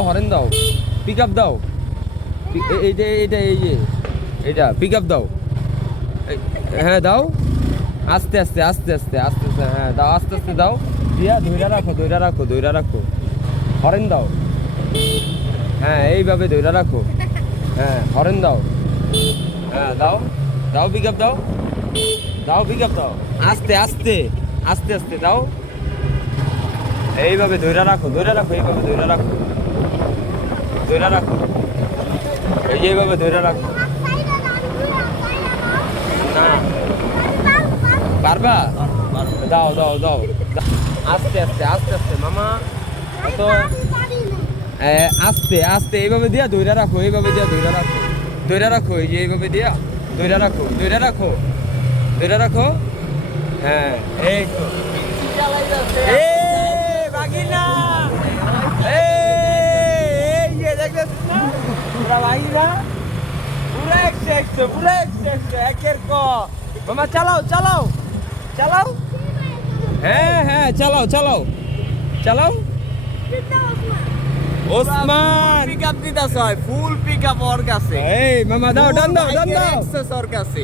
দাও, হরেন দাও। পিক আপ দাও। পি- এ- এই যে এইটা এই যে এটা পিক আপ দাও। হ্যাঁ দাও। আস্তে আস্তে আস্তে আস্তে আস্তে আস্তে হ্যাঁ দাও, আস্তে আস্তে দাও। দিয়া ধৈরা রাখো ধৈরা রাখো ধৈরা রাখো। হরেন দাও। হ্যাঁ এইভাবে ধৈরা রাখো। হ্যাঁ হরেন দাও। হ্যাঁ দাও। দাও পিক আপ দাও। দাও পিক আপ দাও। আস্তে আস্তে আস্তে আস্তে দাও। এইভাবে ধৈরা রাখো ধৈরা রাখো, এইভাবে ধৈরা রাখো। ধৈরা রাখো। এই যে এইভাবে ধৈরা রাখো। না। পারবা? দাও দাও দাও। আস্তে আস্তে আস্তে আস্তে মামা। তো এ, আস্তে আস্তে এইভাবে দিয়া ধৈরা রাখো এইভাবে দিয়া ধৈরা রাখো। ধৈরা রাখো এই যে এইভাবে দিয়া। ধৈরা রাখো ধৈরা রাখো। ধৈরা রাখো। হ্যাঁ এই তো। এ পুরা বাগিনা পুরা একশো একশো পুরা একশো একশো একের ক মামা চালাও চালাও চালাও হ্যাঁ হ্যাঁ চালাও চালাও চালাও ওসমান পিক আপ দিতে হয় ফুল পিক আপ ওর কাছে এই মামা দাও ডান দাও ডান দাও ওর কাছে